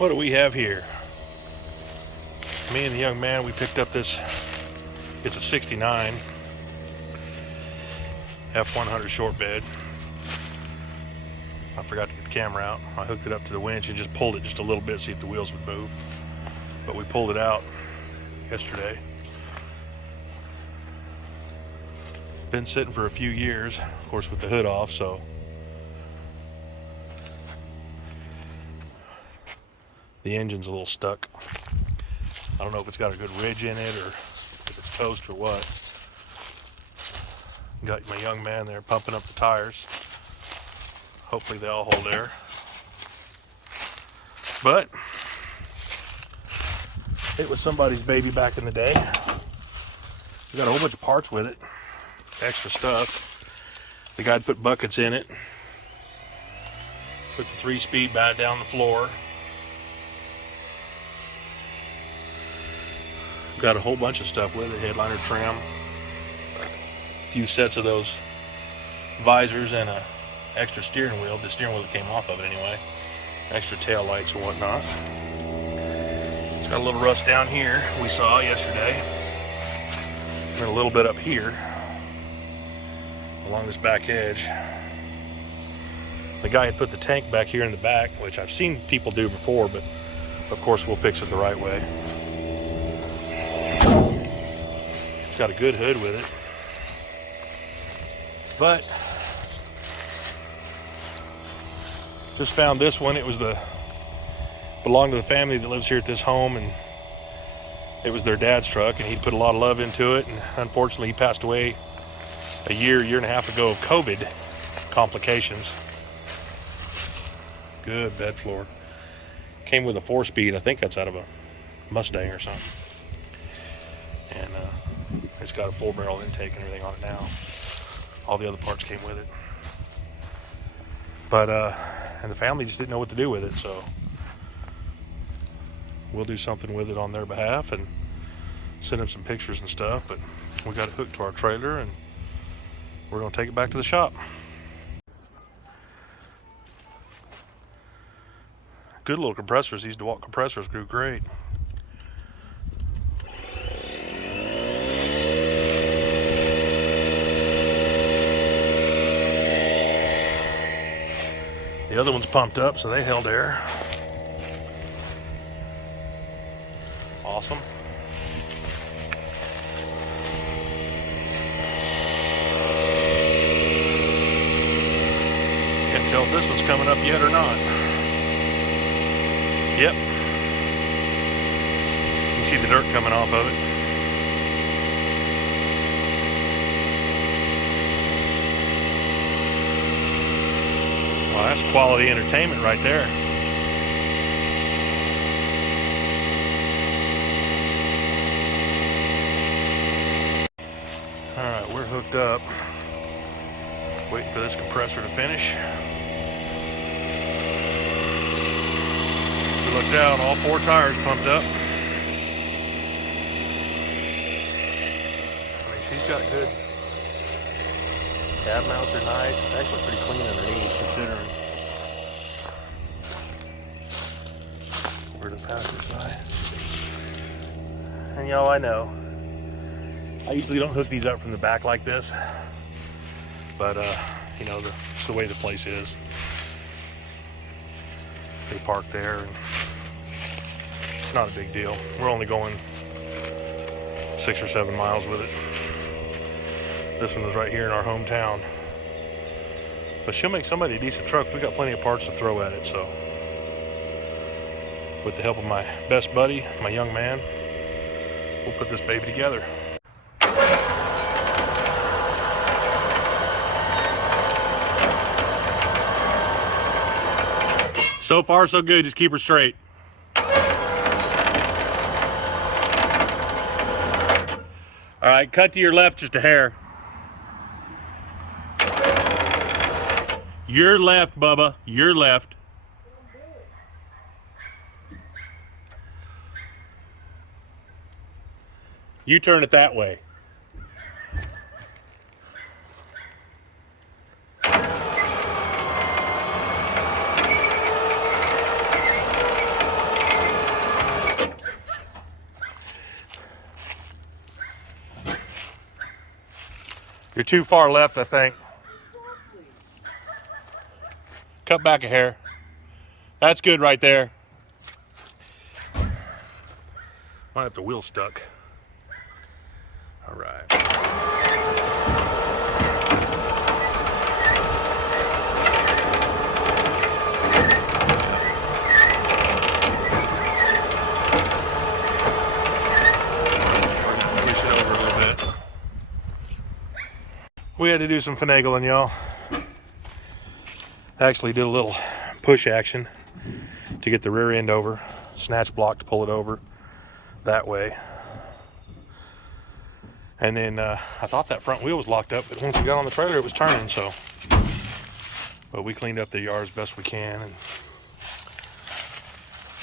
What do we have here? Me and the young man, we picked up this, it's a 69 F100 Shortbed. I forgot to get the camera out. I hooked it up to the winch and just pulled it just a little bit, see if the wheels would move. But we pulled it out yesterday. Been sitting for a few years, of course with the hood off, so the engine's a little stuck. I don't know if it's got a good ridge in it or if it's toast or what. Got my young man there pumping up the tires. Hopefully they all hold air. But it was somebody's baby back in the day. We got a whole bunch of parts with it, extra stuff. The guy put buckets in it, put the 3-speed back down the floor. Got a whole bunch of stuff with it, headliner trim, a few sets of those visors and a extra steering wheel. The steering wheel that came off of it anyway. Extra tail lights and whatnot. It's got a little rust down here we saw yesterday. And a little bit up here along this back edge. The guy had put the tank back here in the back, which I've seen people do before, but of course we'll fix it the right way. It's got a good hood with it. But just found this one. It was belonged to the family that lives here at this home, and it was their dad's truck, and he put a lot of love into it, and unfortunately he passed away a year and a half ago of COVID complications. Good bed floor. Came with a 4-speed. I think that's out of a Mustang or something. And it's got a full barrel intake and everything on it now. All the other parts came with it. But and the family just didn't know what to do with it, so we'll do something with it on their behalf and send them some pictures and stuff. But we got it hooked to our trailer and we're going to take it back to the shop. Good little compressors. These DeWalt compressors grew great. The other one's pumped up, so they held air. Awesome. Can't tell if this one's coming up yet or not. Yep. You can see the dirt coming off of it. Well, that's quality entertainment right there. Alright, we're hooked up. Waiting for this compressor to finish. We looked down, all 4 tires pumped up. I mean, she's got good. Cab mounts are nice. It's actually pretty clean underneath, considering. Over to the passenger side. And y'all, I know I usually don't hook these up from the back like this, but you know, it's the way the place is. They park there, and it's not a big deal. We're only going 6 or 7 miles with it. This one was right here in our hometown. But she'll make somebody a decent truck. We got plenty of parts to throw at it, so with the help of my best buddy, my young man, we'll put this baby together. So far, so good. Just keep her straight. All right, cut to your left just a hair. Your left, Bubba. Your left. You turn it that way. too far left, I think. Cut back a hair. That's good right there. Might have the wheel stuck. All right. Push it over a little bit. We had to do some finagling, y'all. Actually did a little push action to get the rear end over. Snatch block to pull it over that way. And then I thought that front wheel was locked up, but once we got on the trailer, it was turning, so. But we cleaned up the yard as best we can. And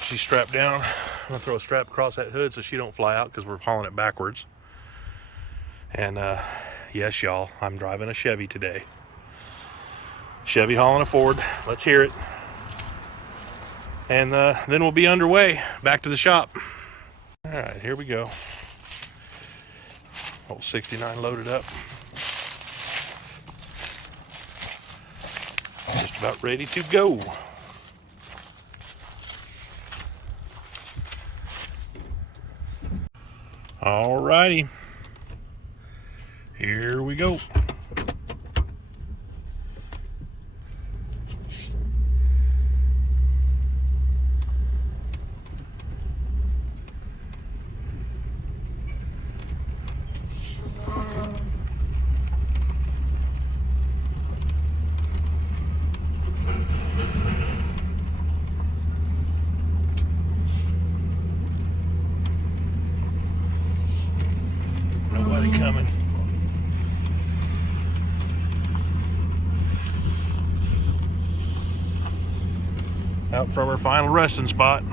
she's strapped down. I'm gonna throw a strap across that hood so she don't fly out because we're hauling it backwards. And yes, y'all, I'm driving a Chevy today. Chevy hauling a Ford. Let's hear it. And then we'll be underway back to the shop. All right, here we go. Old 69 loaded up. Just about ready to go. All righty. Here we go. Nobody coming. Out from her final resting spot.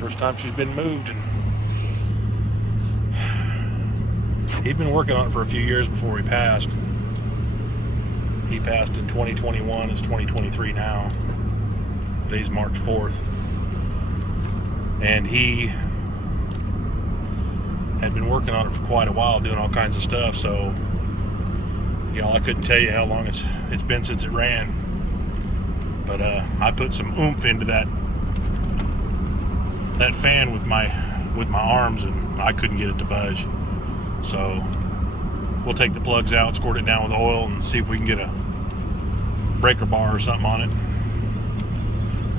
First time she's been moved, and he'd been working on it for a few years before he passed. He passed in 2021. It's 2023 now. Today's March 4th. And he had been working on it for quite a while, doing all kinds of stuff. So, y'all, I couldn't tell you how long it's been since it ran. But I put some oomph into that fan with my arms, and I couldn't get it to budge. So we'll take the plugs out, squirt it down with oil, and see if we can get a breaker bar or something on it.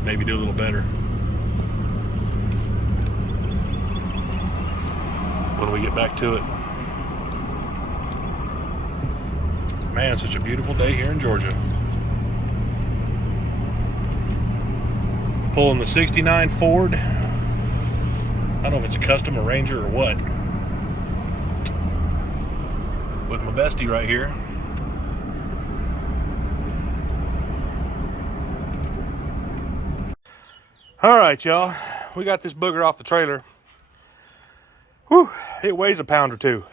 Maybe do a little better when we get back to it. Man, such a beautiful day here in Georgia. Pulling the 69 Ford. I don't know if it's a custom, a Ranger, or what. With my bestie right here. All right, y'all. We got this booger off the trailer. Whew, it weighs a pound or two.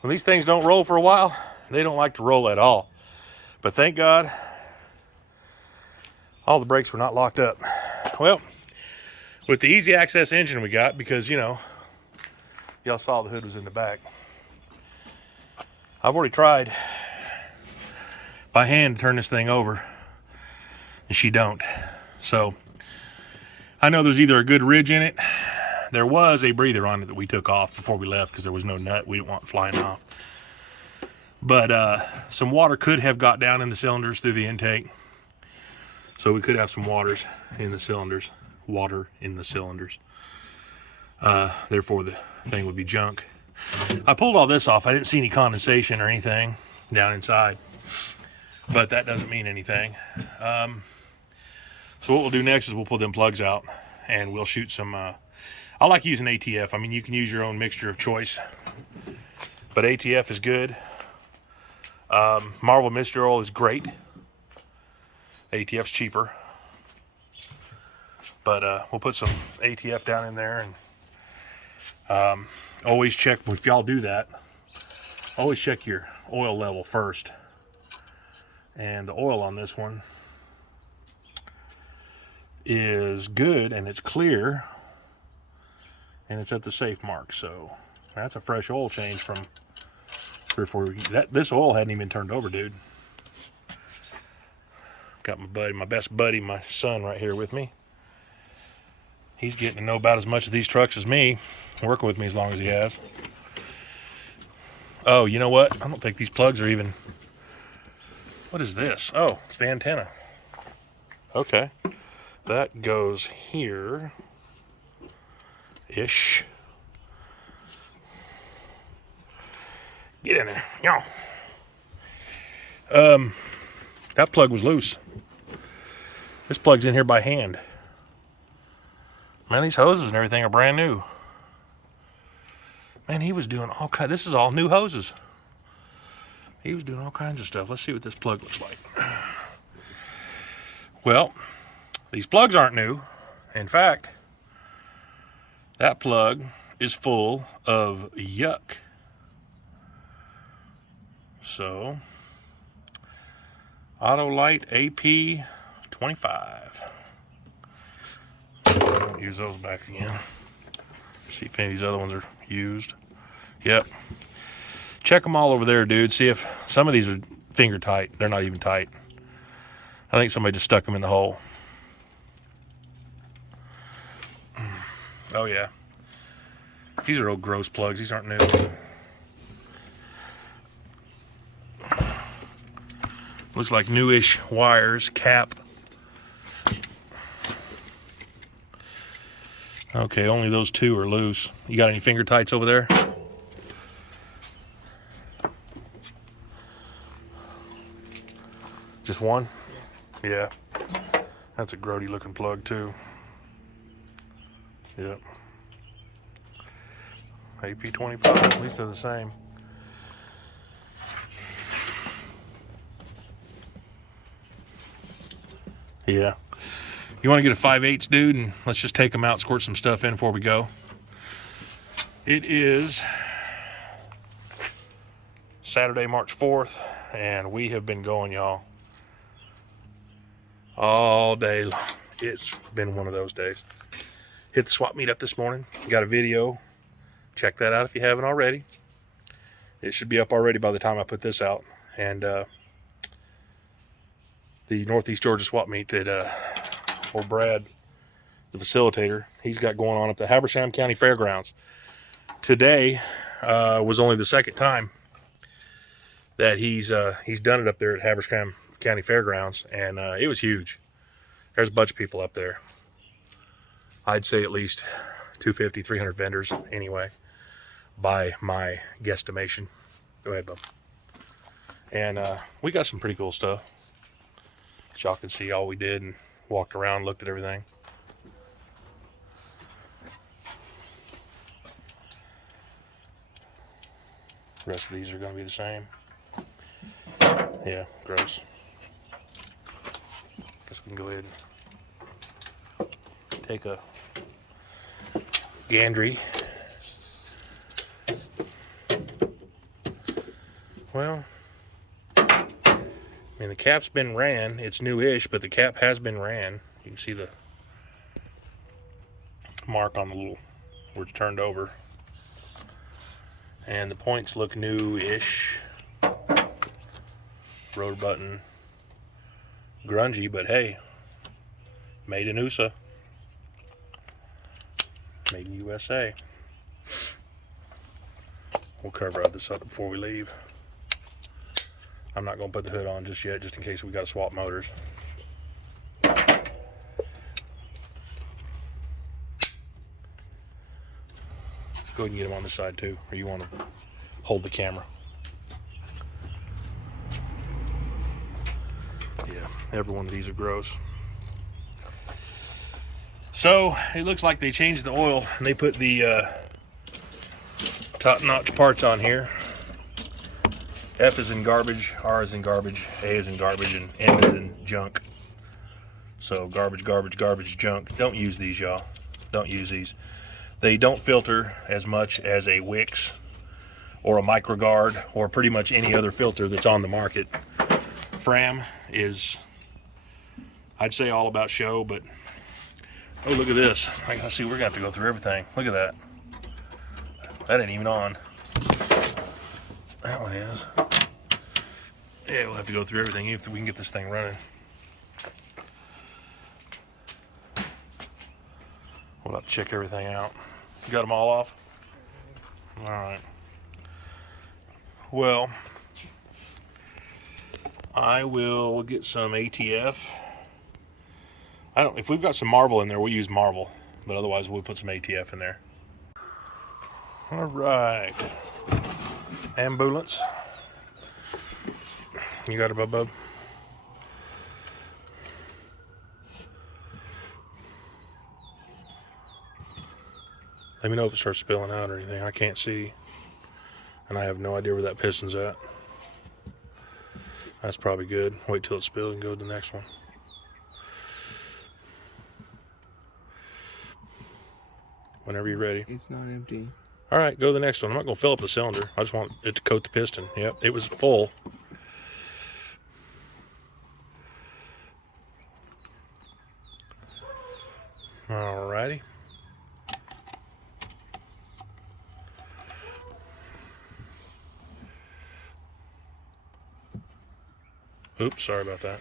When these things don't roll for a while, they don't like to roll at all. But thank God, all the brakes were not locked up. Well, with the easy access engine we got, because, you know, y'all saw the hood was in the back. I've already tried by hand to turn this thing over, and she don't. So I know there's either a good ridge in it. There was a breather on it that we took off before we left because there was no nut we didn't want flying off. But some water could have got down in the cylinders through the intake. So we could have some water in the cylinders. Therefore the thing would be junk. I pulled all this off. I didn't see any condensation or anything down inside. But that doesn't mean anything. So what we'll do next is we'll pull them plugs out and we'll shoot some... I like using ATF. I mean, you can use your own mixture of choice. But ATF is good. Marvel Mystery Oil is great. ATF's cheaper. But we'll put some ATF down in there. And always check, if y'all do that, always check your oil level first. And the oil on this one is good, and it's clear, and it's at the safe mark. So That's a fresh oil change from 3 or 4 weeks. This oil hadn't even turned over, dude. Got my buddy, my best buddy, my son right here with me. He's getting to know about as much of these trucks as me, working with me as long as he has. Oh, you know what? I don't think these plugs are even... What is this? Oh, it's the antenna. Okay. That goes here. Ish. Get in there. Y'all. That plug was loose. This plug's in here by hand. Man, these hoses and everything are brand new. Man, he was doing all kinds. This is all new hoses. He was doing all kinds of stuff. Let's see what this plug looks like. Well, these plugs aren't new. In fact, that plug is full of yuck. So, Autolite AP25. I won't use those back again. See if any of these other ones are used. Yep. Check them all over there, dude. See if some of these are finger tight. They're not even tight. I think somebody just stuck them in the hole. Oh, yeah. These are old gross plugs. These aren't new. Looks like newish wires, cap. Okay, only those two are loose. You got any finger tights over there? Just one? Yeah. That's a grody looking plug too. Yep. AP25, at least they're the same. Yeah. You want to get a 5/8, dude, and let's just take them out, squirt some stuff in before we go. It is Saturday, March 4th, and we have been going, y'all, all day long. It's been one of those days. Hit the swap meet up this morning. Got a video. Check that out if you haven't already. It should be up already by the time I put this out. And the Northeast Georgia swap meet that old Brad, the facilitator, he's got going on at the Habersham County Fairgrounds. Today was only the second time that he's done it up there at Habersham County Fairgrounds, and it was huge. There's a bunch of people up there. I'd say at least 250, 300 vendors anyway, by my guesstimation. Go ahead, bub. And we got some pretty cool stuff. Y'all can see all we did and walked around, looked at everything. The rest of these are going to be the same. Yeah, gross. Guess we can go ahead and take a gantry. Well, I mean, the cap's been ran. It's new-ish, but the cap has been ran. You can see the mark on the little where it's turned over. And the points look new-ish. Rotor button. Grungy, but hey, made in USA. Made in USA. We'll cover this up before we leave. I'm not going to put the hood on just yet, just in case we got to swap motors. Go ahead and get them on this side too, or you want to hold the camera. Yeah, every one of these are gross. So it looks like they changed the oil and they put the top-notch parts on here. F is in garbage, R is in garbage, A is in garbage, and M is in junk. So garbage, garbage, garbage, junk. Don't use these, y'all. Don't use these. They don't filter as much as a Wix or a MicroGuard or pretty much any other filter that's on the market. Fram is, I'd say, all about show, but oh, look at this. I gotta see, we're gonna have to go through everything. Look at that. That ain't even on. That one is. Yeah, we'll have to go through everything if we can get this thing running. We'll have to check everything out. You got them all off? All right. Well, I will get some ATF. If we've got some Marvel in there, we'll use Marvel, but otherwise we'll put some ATF in there. All right. Ambulance. You got it, bub? Let me know if it starts spilling out or anything. I can't see, and I have no idea where that piston's at. That's probably good. Wait till it spills and go to the next one. Whenever you're ready. It's not empty. All right, go to the next one. I'm not going to fill up the cylinder. I just want it to coat the piston. Yep, it was full. All righty. Oops, sorry about that.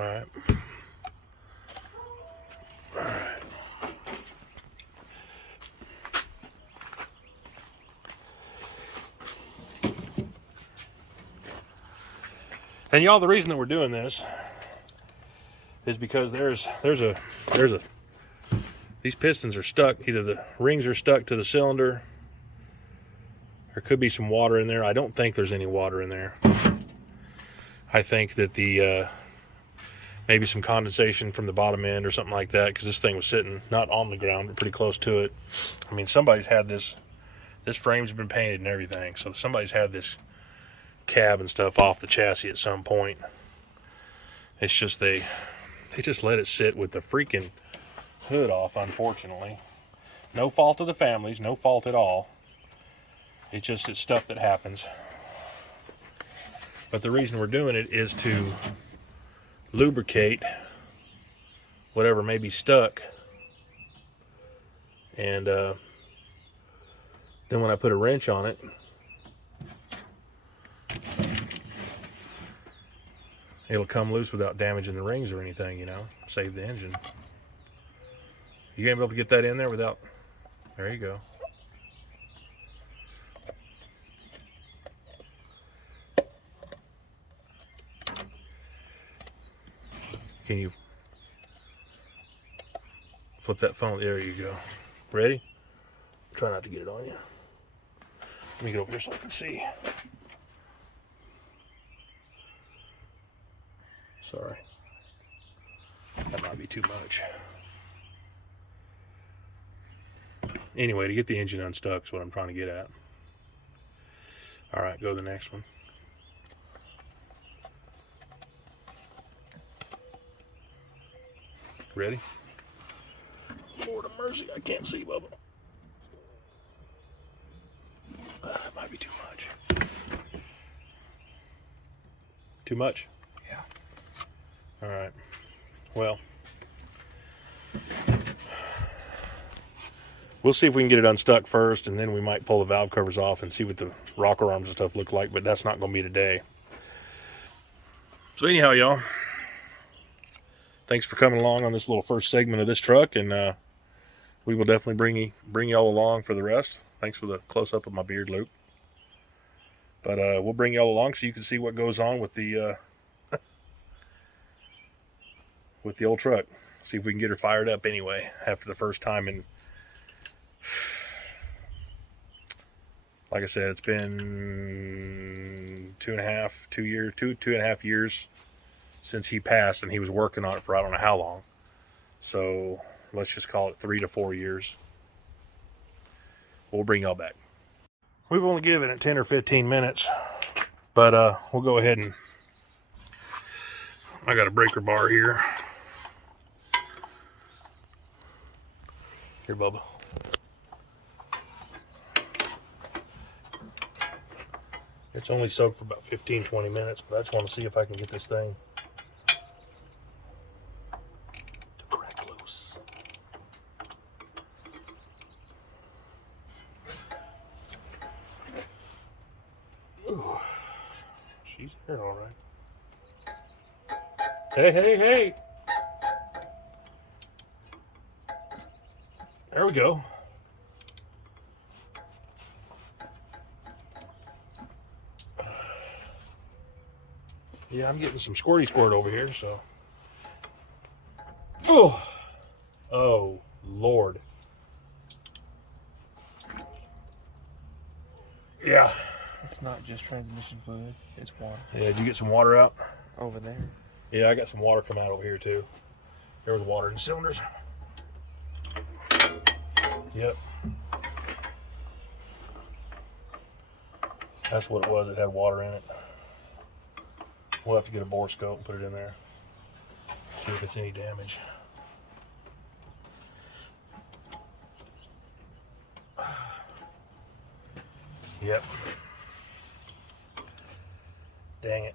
All right. All right. And y'all, the reason that we're doing this is because these pistons are stuck. Either the rings are stuck to the cylinder. There could be some water in there. I don't think there's any water in there. I think that maybe some condensation from the bottom end or something like that, because this thing was sitting not on the ground but pretty close to it. I mean, somebody's had this frame's been painted and everything, so somebody's had this cab and stuff off the chassis at some point. It's just they just let it sit with the freaking hood off, unfortunately. No fault of the families, no fault at all. It's stuff that happens. But the reason we're doing it is to lubricate whatever may be stuck. And then when I put a wrench on it, it'll come loose without damaging the rings or anything, you know, save the engine. You gonna be able to get that in there without, there you go. Can you flip that phone? There you go. Ready? Try not to get it on you. Let me get over here so I can see. Sorry. That might be too much. Anyway, to get the engine unstuck is what I'm trying to get at. All right, go to the next one. Ready? Lord of mercy, I can't see, Bubba. It might be too much. Too much? Yeah. All right. Well, we'll see if we can get it unstuck first, and then we might pull the valve covers off and see what the rocker arms and stuff look like, but that's not going to be today. So anyhow, y'all, thanks for coming along on this little first segment of this truck, and we will definitely bring y'all along for the rest. Thanks for the close-up of my beard, Luke. But we'll bring y'all along so you can see what goes on with the with the old truck. See if we can get her fired up anyway after the first time. And like I said, it's been 2.5 years since he passed, and he was working on it for I don't know how long. So let's just call it 3 to 4 years. We'll bring y'all back. We've only given it 10 or 15 minutes, but we'll go ahead and I got a breaker bar here. Here, Bubba. It's only soaked for about 15-20 minutes, but I just want to see if I can get this thing to crack loose. Ooh, she's there all right. Hey, hey, hey! There we go. Yeah, I'm getting some squirty squirt over here, so. Oh, Lord. Yeah. It's not just transmission fluid, it's water. Yeah, did you get some water out? Over there. Yeah, I got some water coming out over here, too. There was water in the cylinders. Yep. That's what it was. It had water in it. We'll have to get a bore scope and put it in there. See if it's any damage. Yep. Dang it.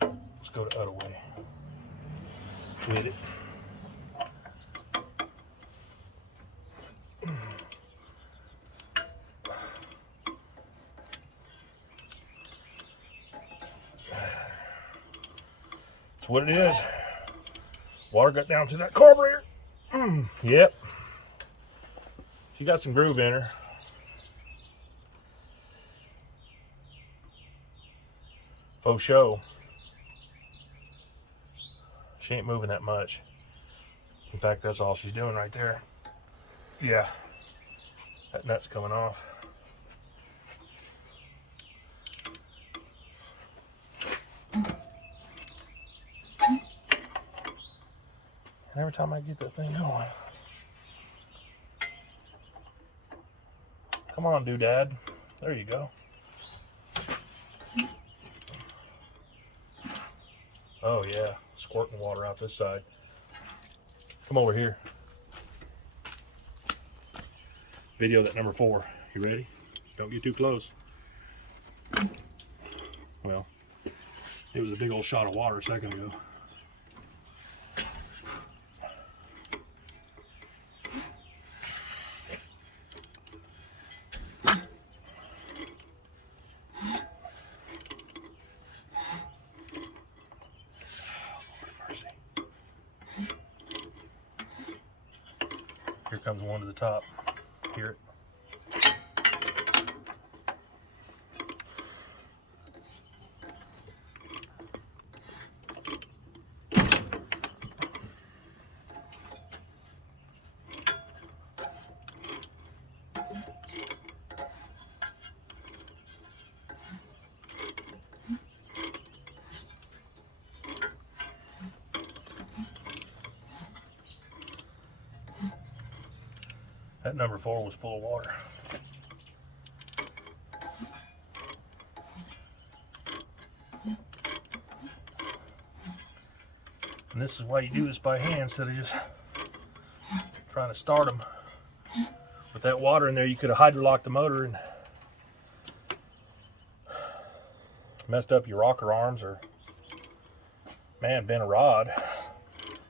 Let's go the other way with it. That's what it is. Water got down through that carburetor. Yep. She got some groove in her. Faux show. She ain't moving that much. In fact, that's all she's doing right there. Yeah. That nut's coming off. And every time I get that thing going. Come on, doodad. There you go. Oh yeah, squirting water out this side. Come over here. Video that number 4. You ready? Don't get too close. Well, it was a big old shot of water a second ago. Here comes one to the top. Hear it? That number 4 was full of water. And this is why you do this by hand instead of just trying to start them. With that water in there, you could have hydrolocked the motor and messed up your rocker arms, or, man, bent a rod,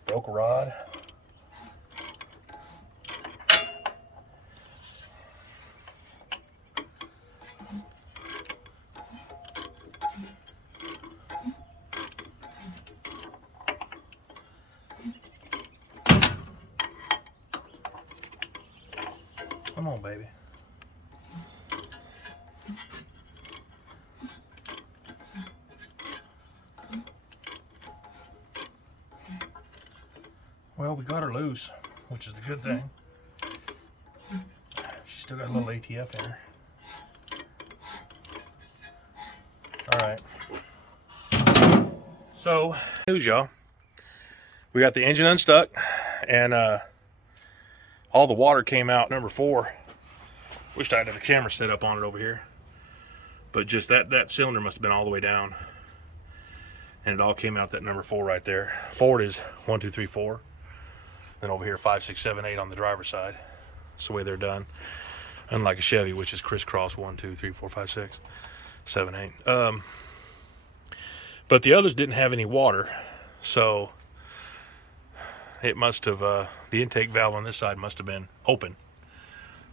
broke a rod. Come on, baby. Well, we got her loose, which is the good thing. She's still got a little ATF in her. All right. So, news, y'all. We got the engine unstuck, and all the water came out number 4. Wished I had the camera set up on it over here. But just that cylinder must have been all the way down. And it all came out that number 4 right there. Ford is 1, 2, 3, 4. Then over here 5, 6, 7, 8 on the driver's side. That's the way they're done. Unlike a Chevy, which is crisscross 1, 2, 3, 4, 5, 6, 7, 8. But the others didn't have any water, so it must have, the intake valve on this side must have been open,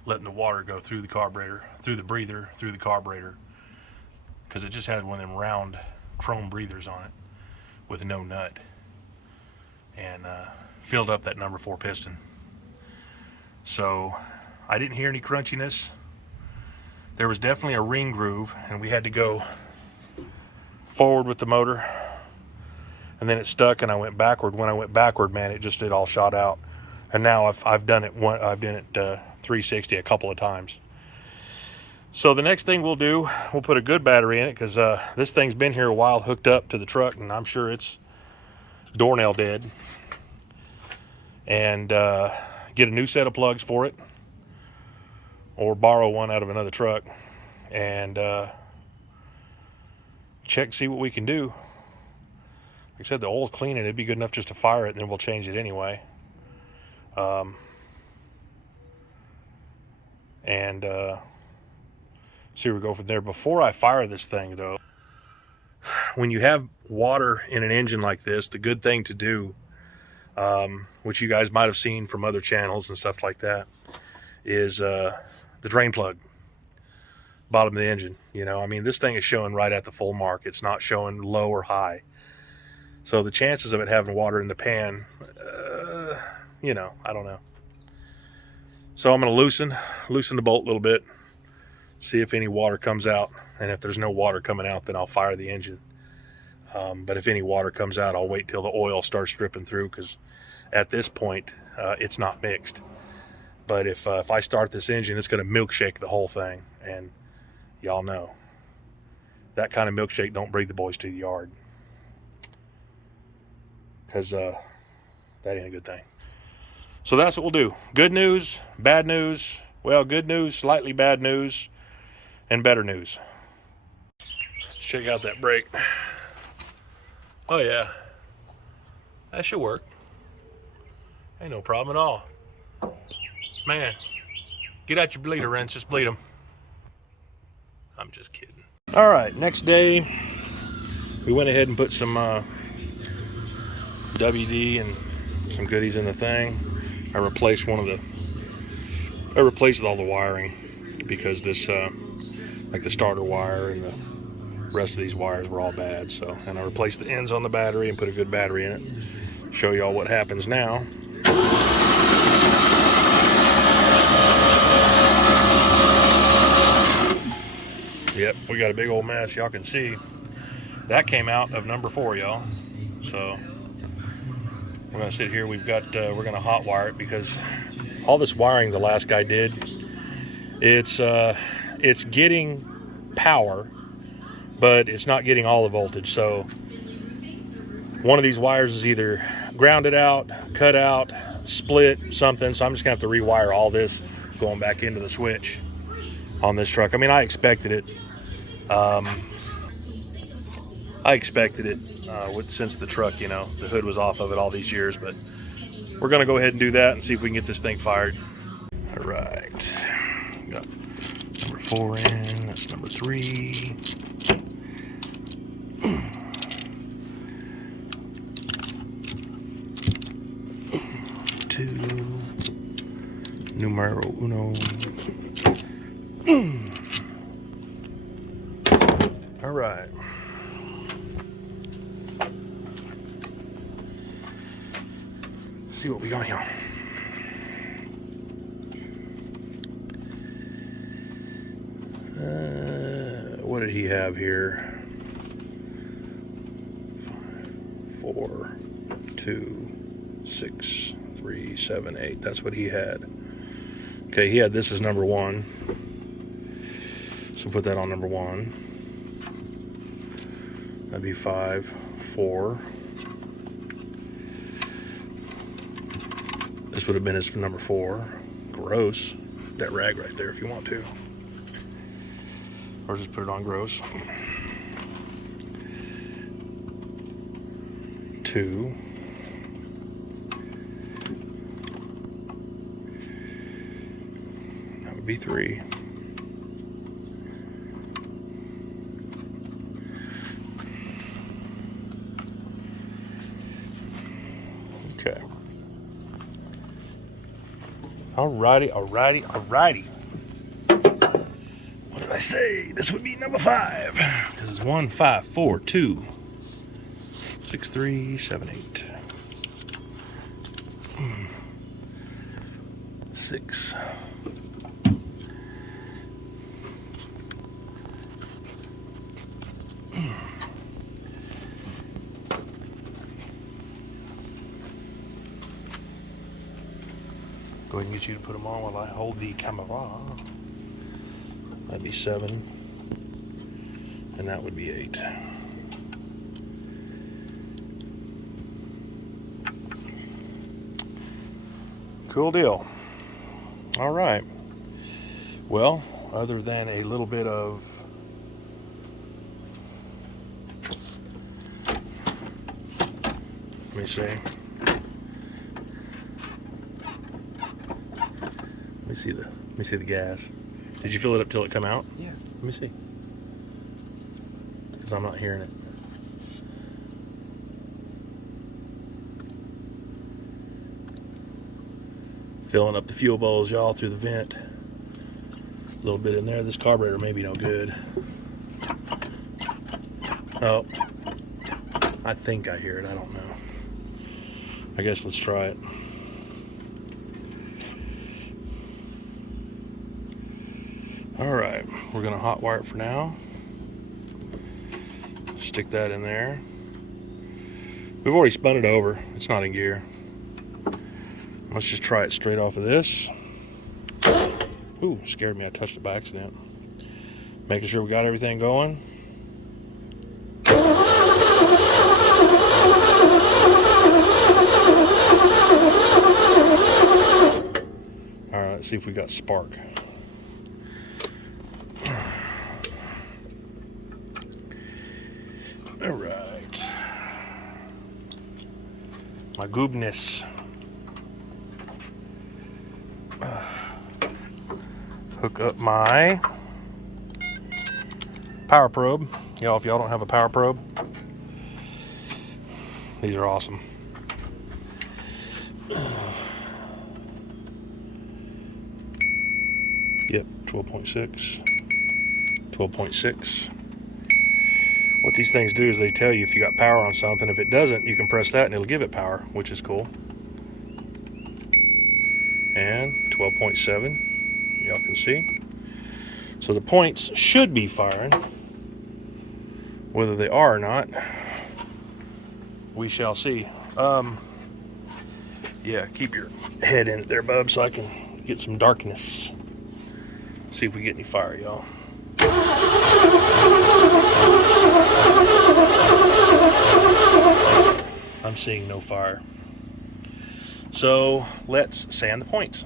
letting the water go through the carburetor, through the breather, through the carburetor, because it just had one of them round chrome breathers on it with no nut, and filled up that number 4 piston. So I didn't hear any crunchiness. There was definitely a ring groove, and we had to go forward with the motor, and then it stuck, and I went backward. When I went backward, man, it all shot out. And now I've done it 360 a couple of times. So the next thing we'll do, we'll put a good battery in it, because this thing's been here a while, hooked up to the truck, and I'm sure it's doornail dead. And get a new set of plugs for it, or borrow one out of another truck, and check, see what we can do. Like I said, the oil's clean, and it'd be good enough just to fire it, and then we'll change it anyway. And see where we go from there. Before I fire this thing, though, when you have water in an engine like this, the good thing to do, which you guys might have seen from other channels and stuff like that, is the drain plug, bottom of the engine. You know, I mean, this thing is showing right at the full mark. It's not showing low or high. So the chances of it having water in the pan, you know, I don't know. So I'm going to loosen the bolt a little bit, see if any water comes out. And if there's no water coming out, then I'll fire the engine. But if any water comes out, I'll wait till the oil starts dripping through, because at this point, it's not mixed. But if I start this engine, it's going to milkshake the whole thing. And y'all know, that kind of milkshake don't bring the boys to the yard, because that ain't a good thing. So that's what we'll do. Good news, bad news. Well, good news, slightly bad news, and better news. Let's check out that brake. Oh yeah, that should work. Ain't no problem at all. Man, get out your bleeder wrench, just bleed them. I'm just kidding. All right, next day, we went ahead and put some WD and some goodies in the thing. I replaced all the wiring, because this, like the starter wire and the rest of these wires were all bad. So, and I replaced the ends on the battery and put a good battery in it. Show y'all what happens now. Yep, we got a big old mess. Y'all can see that came out of number 4, y'all. So we're gonna sit here. We're gonna hot wire it, because all this wiring the last guy did, it's getting power, but it's not getting all the voltage. So one of these wires is either grounded out, cut out, split, something. So I'm just gonna have to rewire all this going back into the switch on this truck. I mean, I expected it. Since the truck, you know, the hood was off of it all these years, but we're gonna go ahead and do that and see if we can get this thing fired. All right, got number 4 in, that's number 3. Two, numero uno. All right. See what we got here. What did he have here? 5, 4, 2, 6, 3, 7, 8. That's what he had. Okay, he had this as number 1. So put that on number 1. That'd be 5, 4. This would have been his number 4. Gross. That rag right there if you want to. Or just put it on gross. 2. be 3. Okay. Alrighty. What did I say? This would be number 5. This is 1, 5, 4, 2, 6, 3, 7, 8. 6. Go ahead and get you to put them on while I hold the camera. That'd be 7. And that would be 8. Cool deal. All right. Well, other than a little bit of let me see. Let me see the gas. Did you fill it up till it come out? Yeah. Let me see. Because I'm not hearing it. Filling up the fuel bowls, y'all, through the vent. A little bit in there. This carburetor may be no good. Oh. I think I hear it. I don't know. I guess let's try it. Alright, we're going to hot wire it for now. Stick that in there. We've already spun it over. It's not in gear. Let's just try it straight off of this. Ooh, scared me. I touched it by accident. Making sure we got everything going. Alright, let's see if we got spark. Alright. My goodness. Hook up my power probe. Y'all, if y'all don't have a power probe, these are awesome. Yep, 12.6. 12.6. What these things do is they tell you if you got power on something. If it doesn't, you can press that and it'll give it power, which is cool. And 12.7, y'all can see. So the points should be firing. Whether they are or not, we shall see. Yeah, keep your head in it there, bub, so I can get some darkness. See if we get any fire, y'all. I'm seeing no fire. So let's sand the points.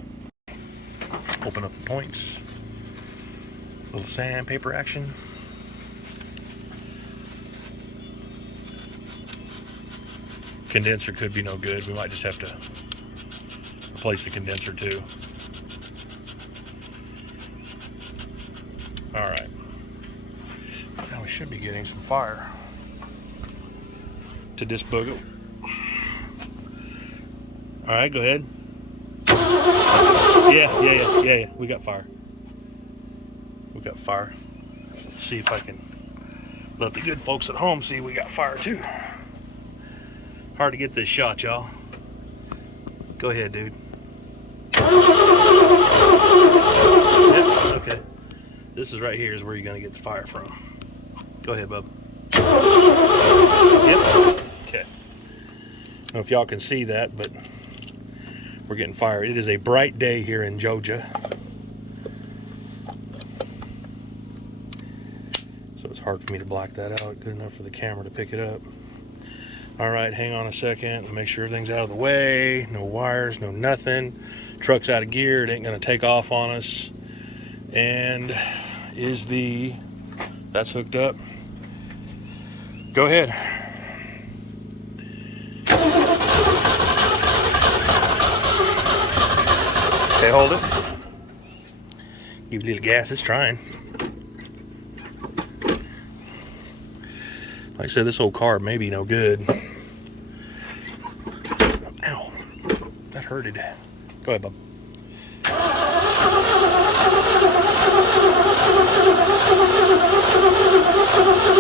Open up the points. Little sandpaper action. Condenser could be no good. We might just have to replace the condenser too. All right. Now we should be getting some fire to this bugger. All right, go ahead. Yeah. We got fire. We got fire. Let's see if I can let the good folks at home see we got fire too. Hard to get this shot, y'all. Go ahead, dude. Yep, okay. This is right here is where you're gonna get the fire from. Go ahead, bub. Yep. Okay. I don't know if y'all can see that, but we're getting fire. It is a bright day here in Georgia. So it's hard for me to black that out good enough for the camera to pick it up. All right, hang on a second. Make sure everything's out of the way. No wires, no nothing. Truck's out of gear. It ain't gonna take off on us. And that's hooked up. Go ahead. Okay, hold it. Give it a little gas, it's trying. Like I said, this old car may be no good. Ow, that hurted. Go ahead, bub.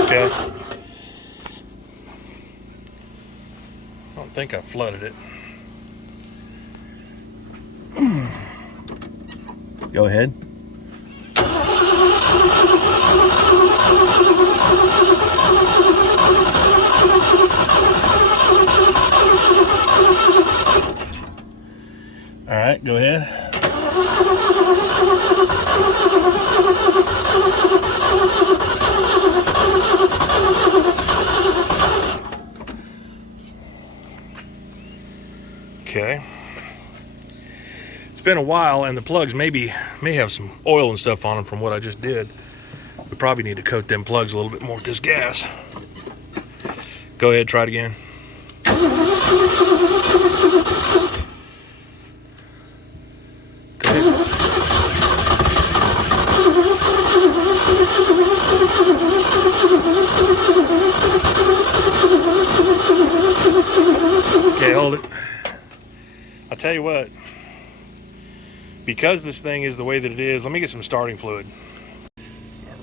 Okay. I don't think I flooded it. Go ahead. All right, go ahead. Okay. It's been a while, and the plugs may have some oil and stuff on them from what I just did. We probably need to coat them plugs a little bit more with this gas. Go ahead, try it again. Okay, hold it. I'll tell you what, because this thing is the way that it is, let me get some starting fluid. All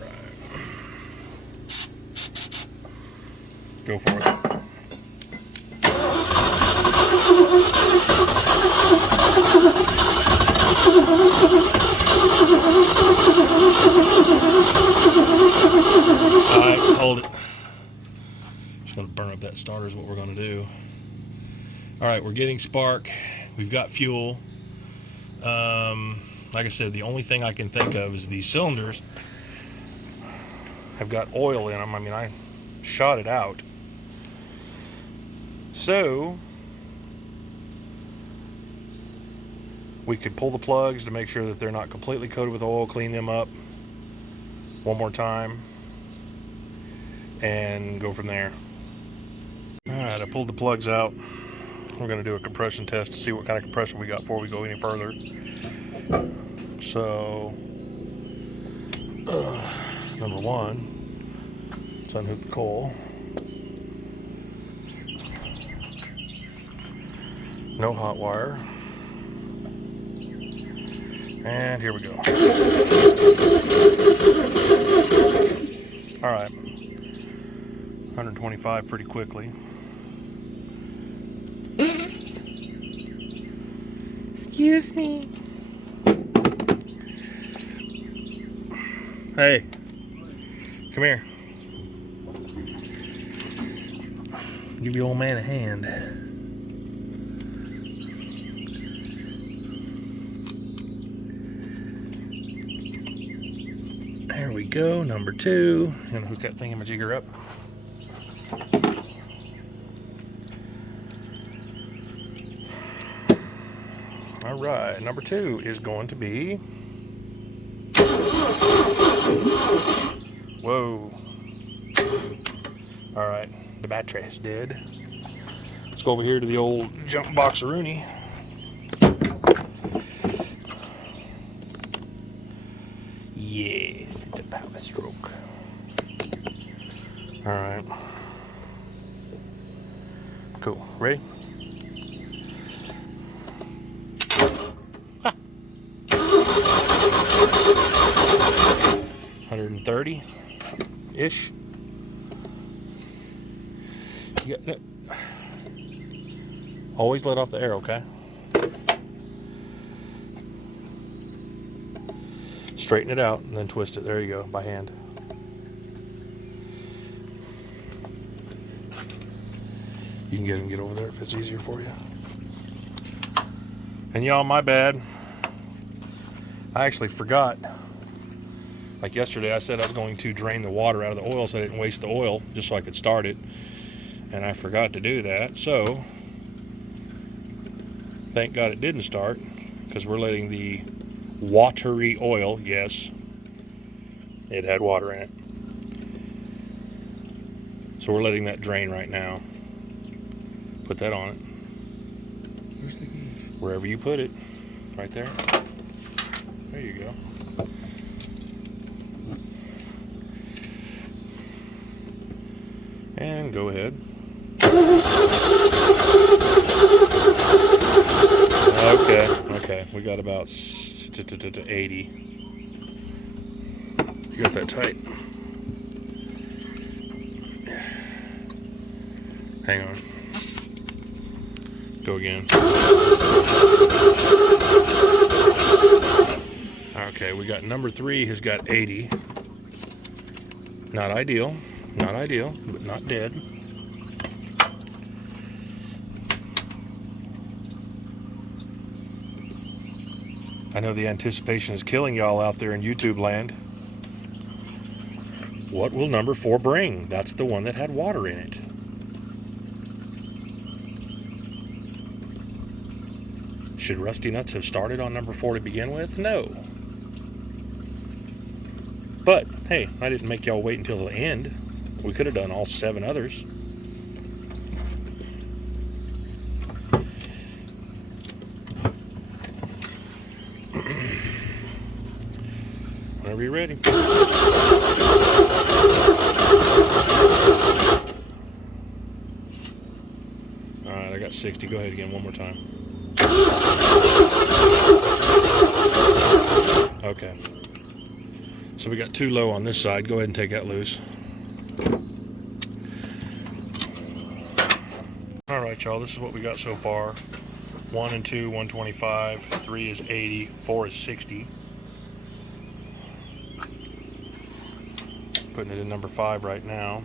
right. Go for it. All right, hold it. Just gonna burn up that starter is what we're gonna do. All right, we're getting spark. We've got fuel. Like I said, the only thing I can think of is these cylinders have got oil in them. I mean, I shot it out. So we could pull the plugs to make sure that they're not completely coated with oil, clean them up one more time, and go from there. All right, I pulled the plugs out. We're going to do a compression test to see what kind of compression we got before we go any further. So, number one, let's unhook the coil. No hot wire. And here we go. All right, 125 pretty quickly. Excuse me. Hey, come here. Give your old man a hand. There we go, number two. I'm gonna hook that thingamajigger up. All right, number two is going to be, whoa. All right, the battery is dead. Let's go over here to the old jump boxeroonie. Yes, it's a power stroke. All right. Cool, ready? 130-ish. Always let off the air, okay? Straighten it out and then twist it. There you go, by hand. You can get over there if it's easier for you. And y'all, my bad. I actually forgot. Like yesterday, I said I was going to drain the water out of the oil so I didn't waste the oil, just so I could start it. And I forgot to do that. So, thank God it didn't start, because we're letting the watery oil, yes, it had water in it. So we're letting that drain right now. Put that on it. Where's the key? Wherever you put it. Right there. There you go. And go ahead. Okay, we got about 80. You got that tight. Hang on. Go again. Okay, we got number 3 has got 80. Not ideal, but not dead. I know the anticipation is killing y'all out there in YouTube land. What will number 4 bring? That's the one that had water in it. Should Rusty Nuts have started on number 4 to begin with? No. But, hey, I didn't make y'all wait until the end. We could have done all 7 others. Whenever you're ready. Alright, I got 60. Go ahead again one more time. Okay. So we got 2 low on this side. Go ahead and take that loose. Alright, y'all, this is what we got so far. 1 and 2, 125. 3 is 80. 4 is 60. Putting it in number 5 right now.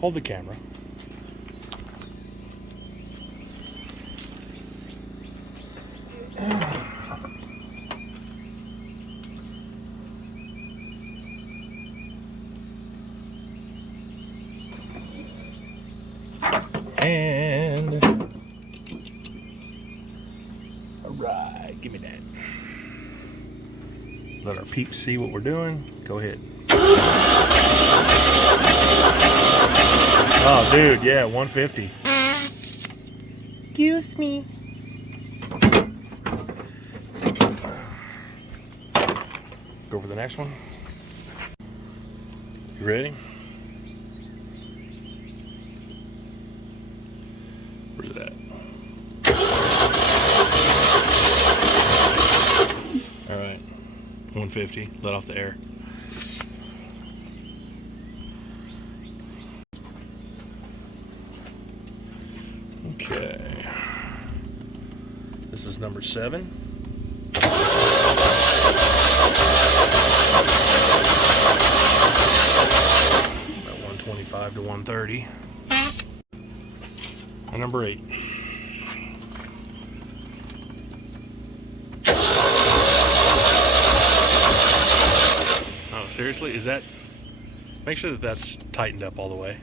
Hold the camera. And all right, give me that. Let our peeps see what we're doing. Go ahead. Oh, dude, yeah, 150. Excuse me. Go for the next one. You ready? Where's it at? All right, 150. Let off the air. Okay. This is number 7. About 125 to 130. And number 8. Oh, seriously? Is that... Make sure that that's tightened up all the way.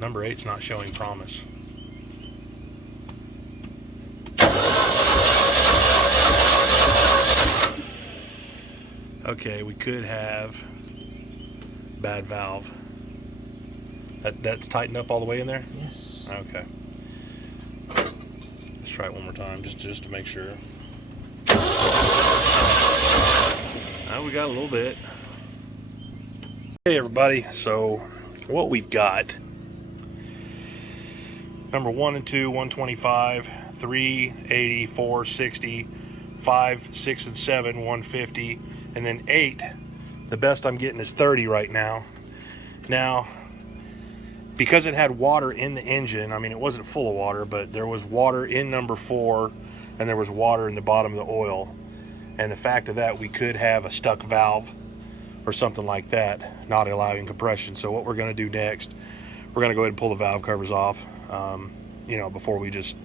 Number 8's not showing promise. Okay, we could have bad valve. That's tightened up all the way in there? Yes. Okay. Let's try it one more time, just to make sure. Now we got a little bit. Hey everybody, so what we've got: number 1 and 2, 125, 3, 80, 4, 60, 5, 6, and 7, 150, and then 8. The best I'm getting is 30 right now. Now, because it had water in the engine, I mean, it wasn't full of water, but there was water in number 4, and there was water in the bottom of the oil. And the fact of that, we could have a stuck valve or something like that, not allowing compression. So what we're going to do next, we're going to go ahead and pull the valve covers off, before we just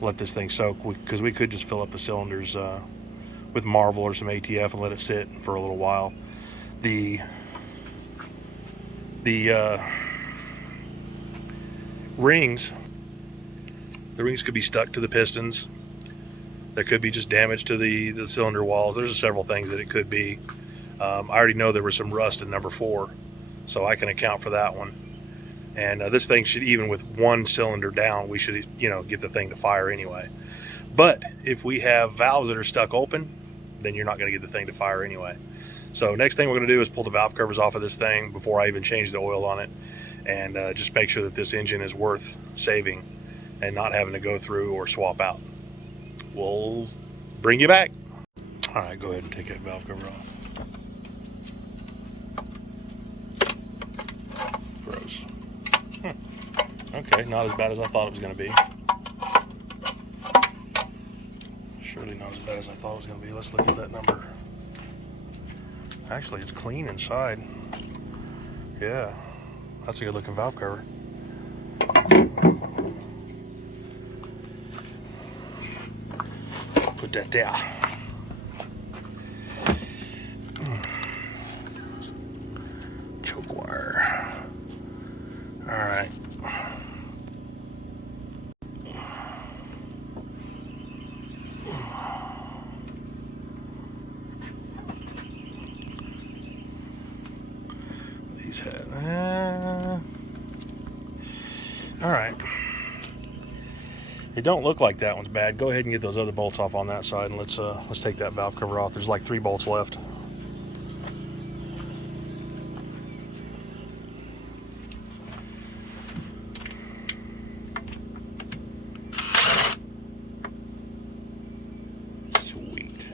let this thing soak, because we could just fill up the cylinders with Marvel or some ATF and let it sit for a little while. The rings could be stuck to the pistons. There could be just damage to the cylinder walls. There's several things that it could be. I already know there was some rust in number 4, so I can account for that one. And this thing should, even with one cylinder down, we should, get the thing to fire anyway. But if we have valves that are stuck open, then you're not going to get the thing to fire anyway. So next thing we're going to do is pull the valve covers off of this thing before I even change the oil on it, and just make sure that this engine is worth saving and not having to go through or swap out. We'll bring you back. All right, go ahead and take that valve cover off. Gross. Okay, not as bad as I thought it was going to be. Surely not as bad as I thought it was going to be. Let's look at that number. Actually, it's clean inside. Yeah, that's a good looking valve cover. Put that down. Choke wire. All right. These had. All right. It don't look like that one's bad. Go ahead and get those other bolts off on that side, and let's take that valve cover off. There's like 3 bolts left. Sweet.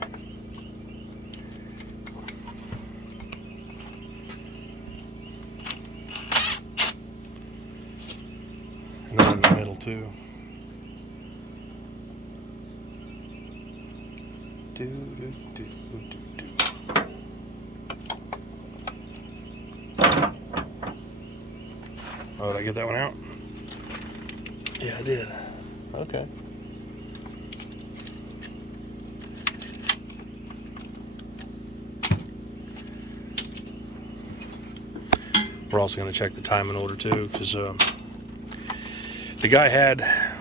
And then in the middle too. Oh, did I get that one out? Yeah, I did. Okay. We're also going to check the timing order too, because the guy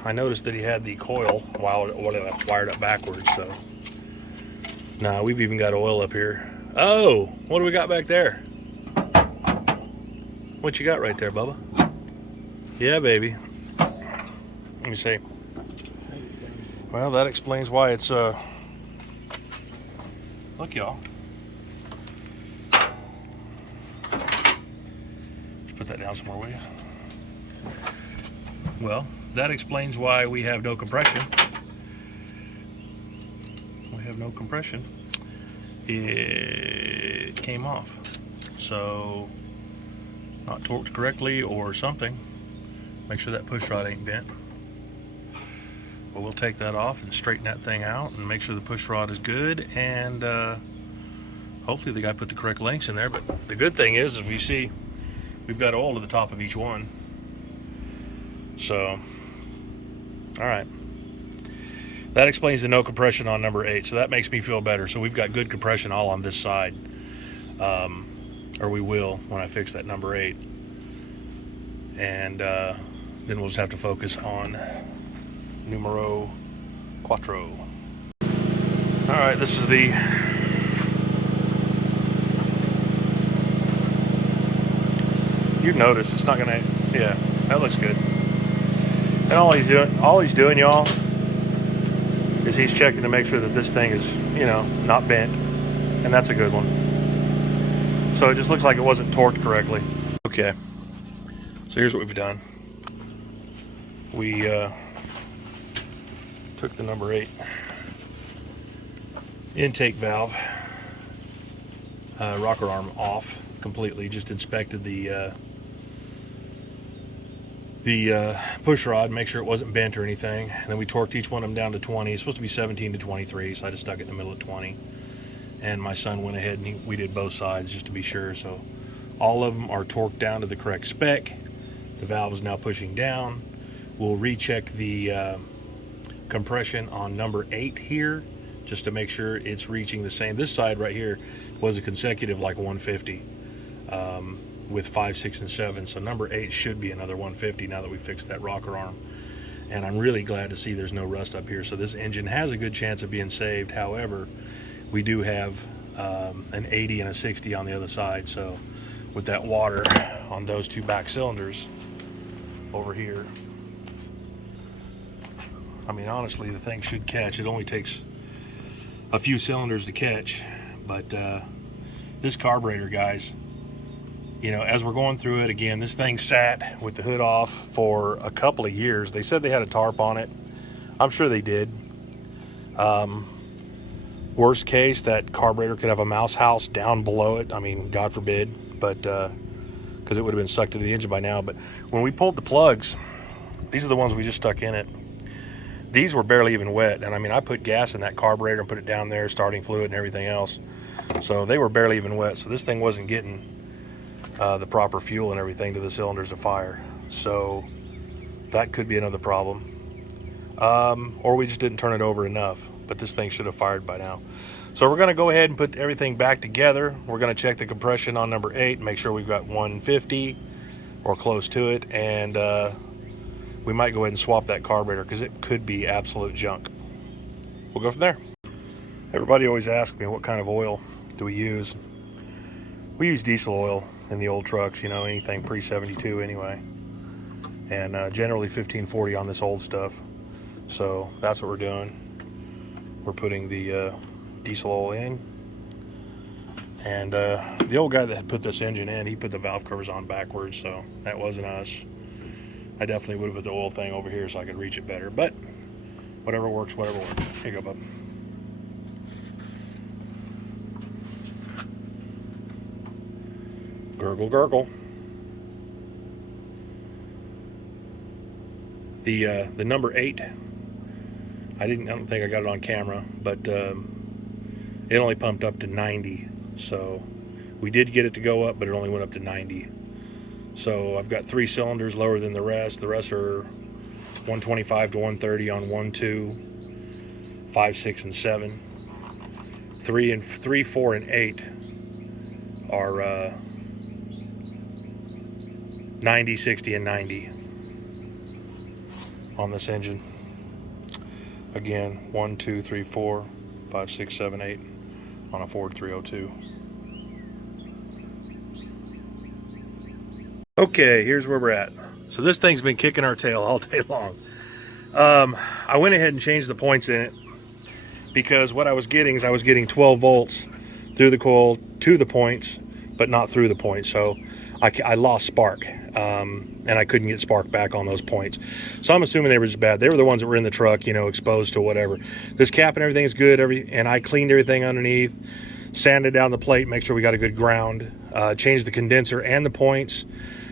I noticed that he had the coil wired up backwards, so. Nah, we've even got oil up here. Oh, what do we got back there? What you got right there, Bubba? Yeah, baby. Let me see. Well, that explains why it's, look, y'all. Just put that down somewhere, will you? Well, that explains why we have no compression. No compression. It came off, so not torqued correctly or something. Make sure that push rod ain't bent. But we'll take that off and straighten that thing out and make sure the push rod is good, and hopefully the guy put the correct lengths in there. But the good thing is we see we've got oil to the top of each one. So all right, that explains the no compression on number 8, so that makes me feel better. So we've got good compression all on this side, or we will when I fix that number 8, and then we'll just have to focus on numero 4. All right, this is the you notice it's not gonna, yeah, that looks good. And all he's doing, y'all, is he's checking to make sure that this thing is, not bent, and that's a good one. So it just looks like it wasn't torqued correctly. Okay, so here's what we've done. We took the number 8 intake valve rocker arm off completely, just inspected the push rod, make sure it wasn't bent or anything, and then we torqued each one of them down to 20. It's supposed to be 17 to 23, so I just stuck it in the middle at 20. And my son went ahead and we did both sides just to be sure. So all of them are torqued down to the correct spec. The valve is now pushing down. We'll recheck the compression on number 8 here, just to make sure it's reaching the same. This side right here was a consecutive like 150 with 5, 6, and 7. So number 8 should be another 150 now that we fixed that rocker arm. And I'm really glad to see there's no rust up here. So this engine has a good chance of being saved. However, we do have an 80 and a 60 on the other side. So with that water on those two back cylinders over here. I mean, honestly, the thing should catch. It only takes a few cylinders to catch, but this carburetor, guys, you know, as we're going through it again, this thing sat with the hood off for a couple of years. They said they had a tarp on it. I'm sure they did. Worst case, that carburetor could have a mouse house down below it. I mean, God forbid, but because it would have been sucked into the engine by now. But when we pulled the plugs, these are the ones we just stuck in it. These were barely even wet, and I mean, I put gas in that carburetor and put it down there, starting fluid and everything else, so they were barely even wet. So this thing wasn't getting the proper fuel and everything to the cylinders to fire. So that could be another problem, or we just didn't turn it over enough. But this thing should have fired by now. So we're going to go ahead and put everything back together. We're going to check the compression on number 8, make sure we've got 150 or close to it, and we might go ahead and swap that carburetor because it could be absolute junk. We'll go from there. Everybody always asks me what kind of oil do we use. We use diesel oil in the old trucks, you know, anything pre-72 anyway, and generally 1540 on this old stuff. So that's what we're doing. We're putting the diesel oil in, and the old guy that had put this engine in, he put the valve covers on backwards, so that wasn't us. I definitely would have put the oil thing over here so I could reach it better, but whatever works, whatever works. Here you go, bub. Gurgle, gurgle. The number 8, I don't think I got it on camera, but it only pumped up to 90. So we did get it to go up, but it only went up to 90. So I've got 3 cylinders lower than the rest. The rest are 125 to 130 on 1, 2, 5, 6, and 7. 3, 4, and 8 are 90, 60, and 90 on this engine. Again, 1, 2, 3, 4, 5, 6, 7, 8 on a Ford 302. Okay, here's where we're at. So this thing's been kicking our tail all day long. I went ahead and changed the points in it because what I was getting is I was getting 12 volts through the coil to the points, but not through the points. So I lost spark, and I couldn't get spark back on those points. So I'm assuming they were just bad. They were the ones that were in the truck, you know, exposed to whatever. This cap and everything is good, and I cleaned everything underneath, sanded down the plate, make sure we got a good ground, changed the condenser and the points.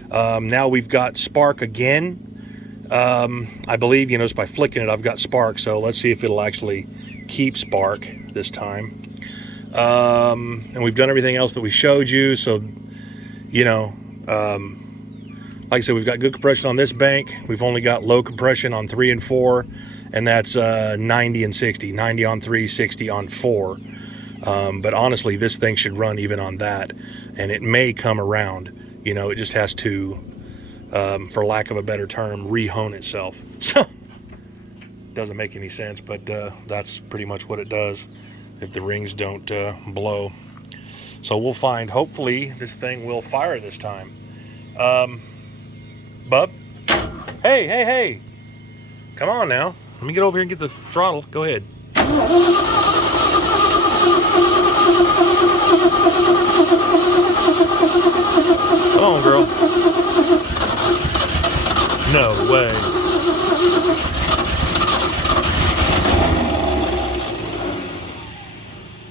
Now we've got spark again. I believe, you know, just by flicking it, I've got spark. So let's see if it'll actually keep spark this time. And we've done everything else that we showed you. So, you know, like I said, we've got good compression on this bank. We've only got low compression on 3 and 4, and that's 90 and 60. 90 on 3, 60 on 4. But honestly, this thing should run even on that, and it may come around. You know, it just has to, for lack of a better term, re-hone itself. So, doesn't make any sense, but that's pretty much what it does if the rings don't blow. So we'll find, hopefully, this thing will fire this time. Bub? Hey. Come on now. Let me get over here and get the throttle. Go ahead. Come on, girl. No way.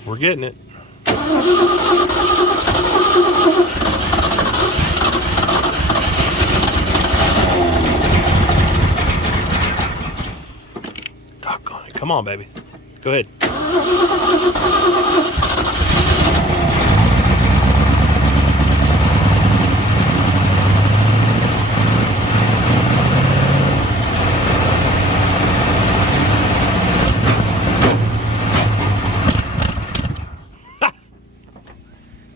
We're getting it. Doggone it. Come on, baby. Go ahead.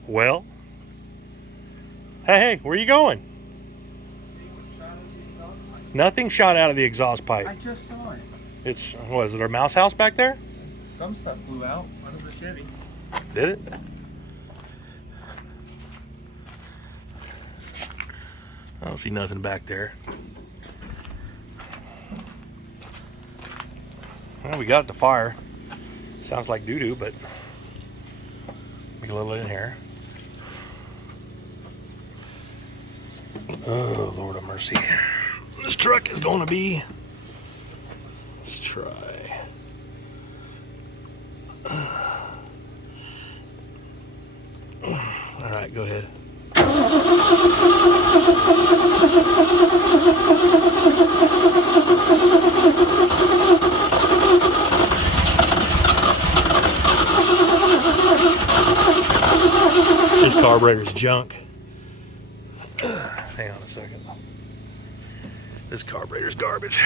Well, hey, where are you going? Nothing shot out of the exhaust pipe. I just saw it. It's, what is it, our mouse house back there? Some stuff blew out under the Chevy. Did it? I don't see nothing back there. Well, we got it to fire. Sounds like doo-doo, but make a little in here. Oh, Lord of mercy. This truck is going to be... Let's try. All right, go ahead. This carburetor's junk. Hang on a second. This carburetor's garbage.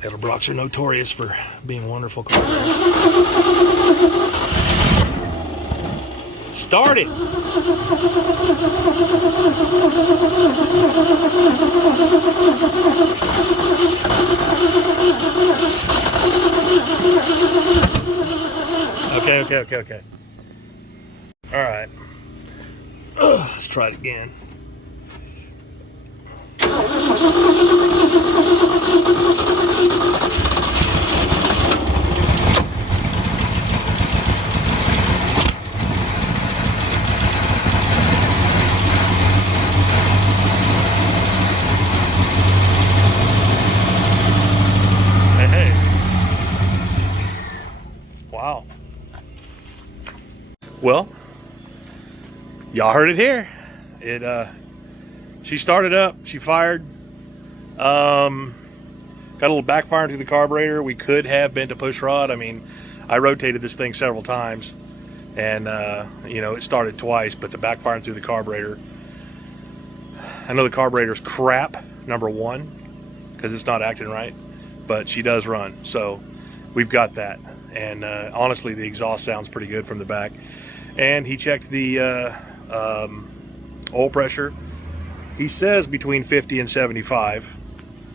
Edelbrocks are notorious for being wonderful carburetors. Start it! Okay. All right. Let's try it again. Hey. Wow. Well, y'all heard it here. She started up, she fired. Got a little backfiring through the carburetor. We could have bent a push rod. I mean, I rotated this thing several times, and you know, it started twice, but the backfiring through the carburetor. I know the carburetor's crap, number one, because it's not acting right, but she does run, so we've got that. And honestly, the exhaust sounds pretty good from the back. And he checked the oil pressure. He says between 50 and 75.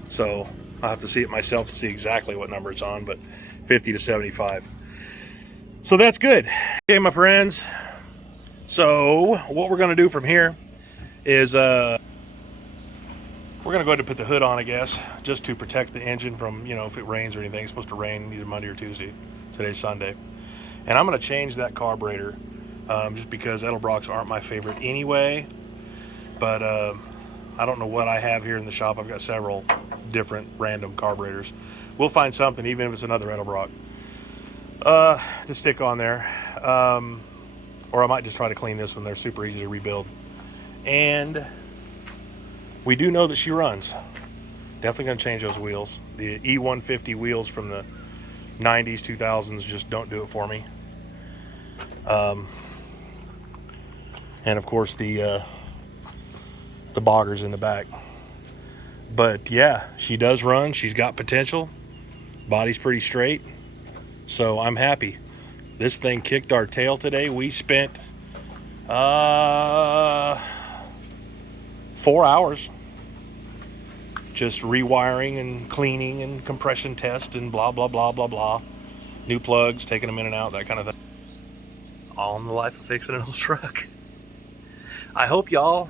So I'll have to see it myself to see exactly what number it's on, but 50 to 75. So that's good. Okay, my friends. So what we're going to do from here is we're going to go ahead and put the hood on, I guess, just to protect the engine from, you know, if it rains or anything. It's supposed to rain either Monday or Tuesday. Today's Sunday. And I'm going to change that carburetor just because Edelbrocks aren't my favorite anyway. But I don't know what I have here in the shop. I've got several different random carburetors. We'll find something, even if it's another Edelbrock, to stick on there. Or I might just try to clean this one. They're super easy to rebuild. And we do know that she runs. Definitely going to change those wheels. The E150 wheels from the 90s, 2000s just don't do it for me. And of course the boggers in the back. But yeah, she does run. She's got potential. Body's pretty straight. So I'm happy. This thing kicked our tail today. We spent 4 hours just rewiring and cleaning and compression test and blah, blah, blah, blah, blah. New plugs, taking them in and out, that kind of thing. All in the life of fixing an old truck. I hope y'all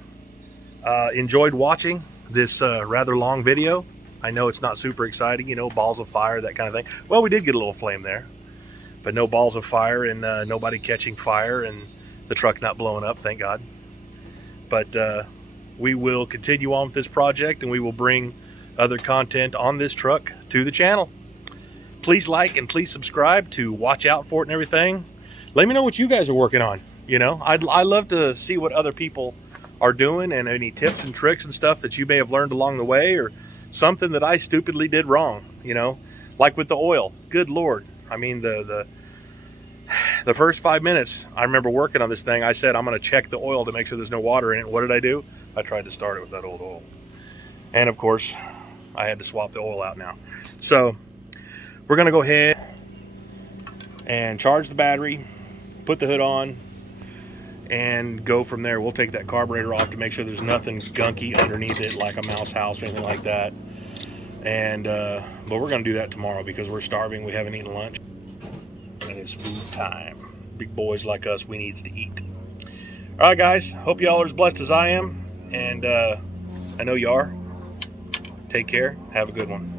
enjoyed watching this rather long video. I know it's not super exciting, you know, balls of fire, that kind of thing. Well, we did get a little flame there, but no balls of fire and nobody catching fire and the truck not blowing up, thank God. But we will continue on with this project, and we will bring other content on this truck to the channel. Please like and please subscribe to watch out for it and everything. Let me know what you guys are working on. You know, I love to see what other people are doing and any tips and tricks and stuff that you may have learned along the way, or something that I stupidly did wrong, you know, like with the oil. Good Lord. I mean, the first 5 minutes I remember working on this thing, I said, I'm going to check the oil to make sure there's no water in it. What did I do? I tried to start it with that old oil. And of course, I had to swap the oil out now. So we're going to go ahead and charge the battery, put the hood on, and go from there. We'll take that carburetor off to make sure there's nothing gunky underneath it, like a mouse house or anything like that. And but we're going to do that tomorrow because we're starving. We haven't eaten lunch. And it's food time. Big boys like us, we needs to eat. All right, guys. Hope y'all are as blessed as I am, and I know you are. Take care. Have a good one.